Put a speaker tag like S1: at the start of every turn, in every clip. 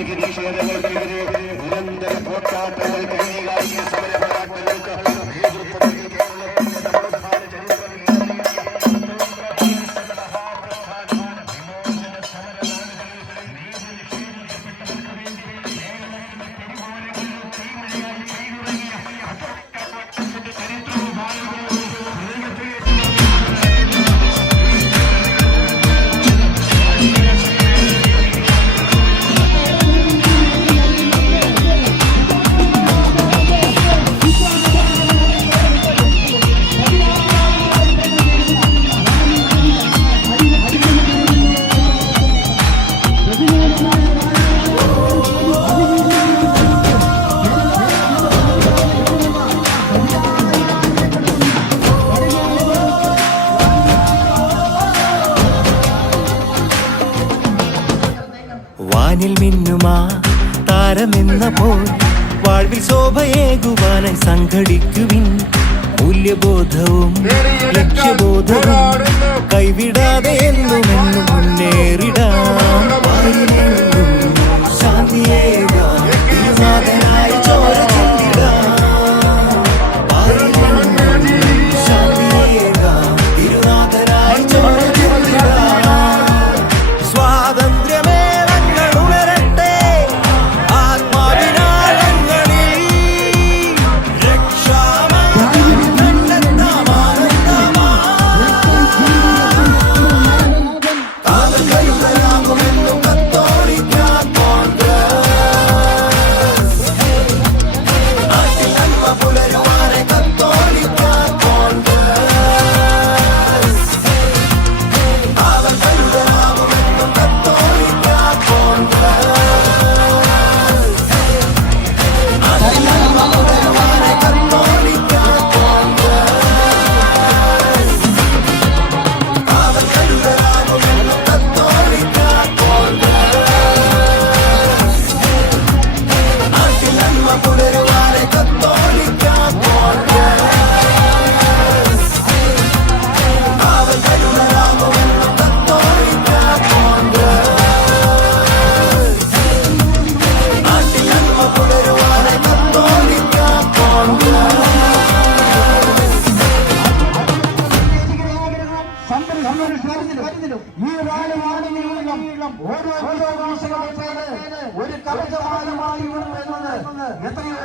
S1: やめ
S2: てくれてる。ശോഭയേകുവാനായി സംഘടിക്കുവിൻ. മൂല്യബോധവും ലക്ഷ്യബോധവും കൈവിടാതെ എന്നും എന്നും മുന്നേറിടാം
S3: ഈ നാല് വാർഡുകളിലും ഓരോ ഒരു കവചമാനമായി ഉയർന്നു എന്നത് എത്രയോ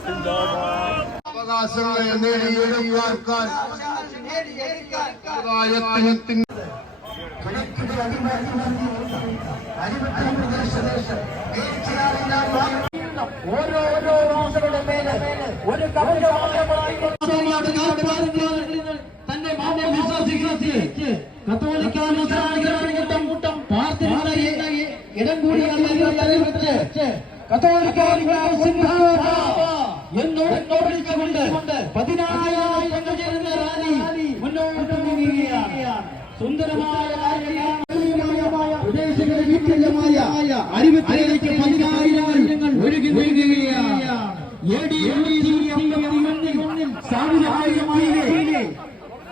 S4: Zindabad!
S5: അവകാശങ്ങളെ നേടിയെടുക്കാൻ സമുദായത്തിന്
S3: കിഴക്കിന്റെ അടിമതി അരിമത്തി പ്രദേശദേശം ഓരോ ഓരോ ഭാഷകളുടെ മേലെ ഒരു കവചമാനമായി തന്റെ മാമ വിശ്വാസിക്ക് കത്തോലിക്ക കൂട്ടം കൂട്ടം പാർട്ടികളെ ഇടം കൂടി വെച്ച് കത്തോലിക്ക എന്നോട്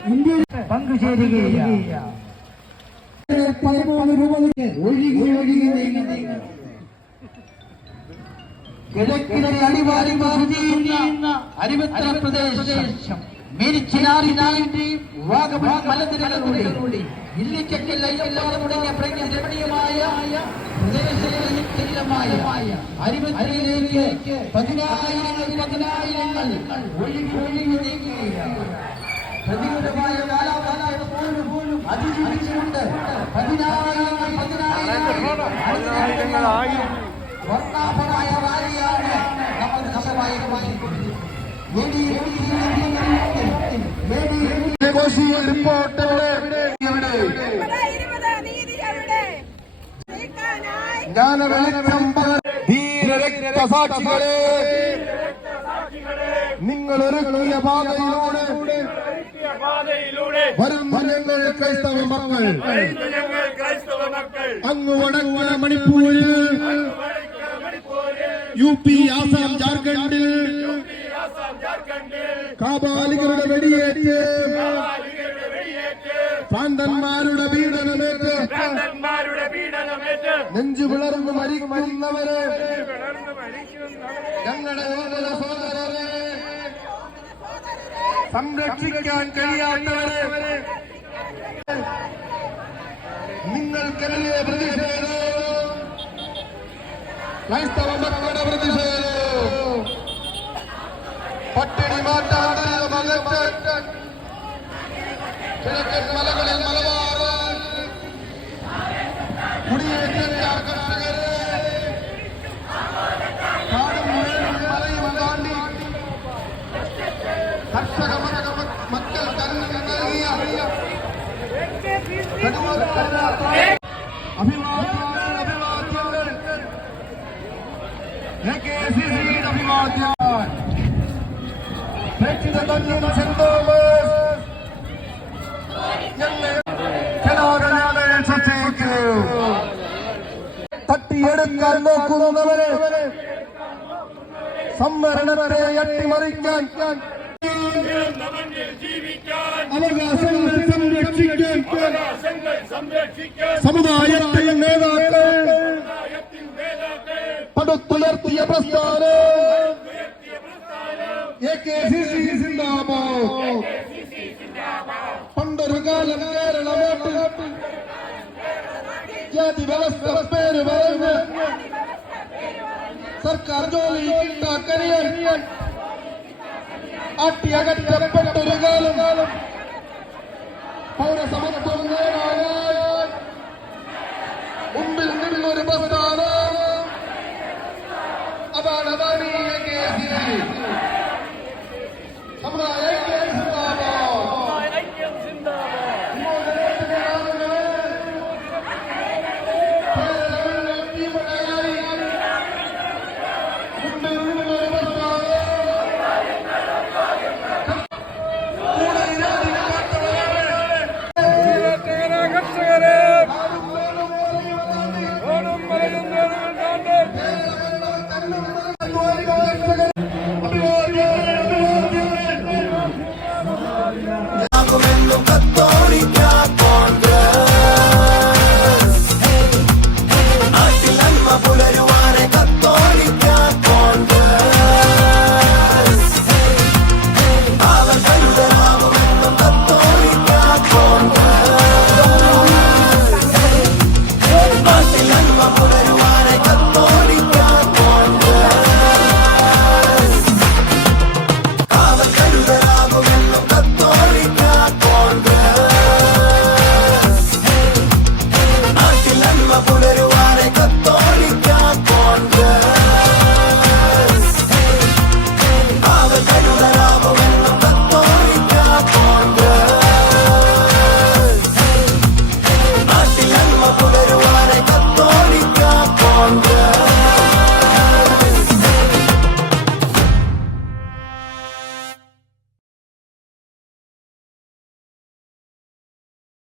S3: ഇന്ത്യയിൽ പങ്കുചേരുകയാണ് പതിമൂന്ന് രൂപ ഒഴുകി ഒഴുകി നീങ്ങി കിഴക്കിലെ അടിവാരി അരിമത്തല പ്രദേശം. മെരിച്ചിനാറിനാറിന്റെയും വാഗമൺ മലനിരകളിലൂടെ ഇല്ലിക്കൽ അയ്യല്ലാതെ തുടങ്ങിയ പ്രകൃതി രമണീയമായ പ്രദേശമായ അരിമത്തലയിലേക്ക് പതിനായിരങ്ങൾ പതിനായിരങ്ങൾ ഒഴുകി പ്രതികൂലമായ കാലാവസ്ഥ പോലും പോലും അതിജീവിച്ചുകൊണ്ട് പതിനായിരങ്ങൾ പതിനായിരങ്ങൾ വർണാഭമായ വാരിയാണ് നമ്മൾ ദശവായകമായി
S5: റിപ്പോർട്ട് എവിടെ എവിടെ
S6: ഇവിടെ ഇരുപത് നീതി എവിടെ നീക്കാനായി
S5: ജ്ഞാന വെളിച്ചം ധീര രക്തസാക്ഷികളെ നിങ്ങൾ ഒരുക്കിയ പാതയിലൂടെ വരുന്ന ഞങ്ങൾ ക്രൈസ്തവ മക്കൾ അങ്ങ് വടങ്ങുന്ന മണിപ്പൂരിൽ യു പി ആസാം ജാർഖണ്ഡിൽ കാപാലികരുടെ വെടിയേറ്റ്. ഭ്രാന്തന്മാരുടെ പീഡനമേറ്റ്. നെഞ്ചു പിളർന്ന് മരിക്കുന്നവരെ. ഞങ്ങളുടെ സഹോദരരെ. സംരക്ഷിക്കാൻ കഴിയാത്തവരെ. നിങ്ങൾക്കെതിരെ പ്രതിഷേധം. ക്രൈസ്തവ മക്കളുടെ പ്രതിഷേധം. பட்டினி மாட்டாந்திரிய மகத்தன் கிழக்கன் மலகளில் மலவாரன் குடியேற்றியார் கட்டகரே காடும் மலையும் தாண்டி. கர்ஷக மக்கள் கண்ணன் நல்கிய அபிவாத்தியங்கள் அபிவாத்தியங்கள் ஏகேசி அபிவாத்தியம் തട്ടിയെടുക്കാൻ നോക്കുന്നവരെ സംവരണത്തെ അട്ടിമറിക്കാൻ അവകാശങ്ങൾ സംരക്ഷിക്കാൻ സമുദായത്തിൽ നേതാക്കൾ പടുത്തുയർത്തിയ പ്രസ്ഥാനം
S4: പ്രസ്ഥാനം
S5: എ കെ സി സി സിന്ദാബാദ് പണ്ടൊരു കാലം കേരള നാട്ടിൽ ജാതി വ്യവസ്ഥ പേര് പറഞ്ഞ് സർക്കാർ ജോലി കിട്ടാക്കരിയാൻ അട്ടിയകറ്റപ്പെട്ടൊരു കാലം പൗരസമത്വം നേടാനായി മുമ്പിൽ നിന്നൊരു പ്രസ്ഥാനം അതാണ് അതാണ് ഈ കെ സി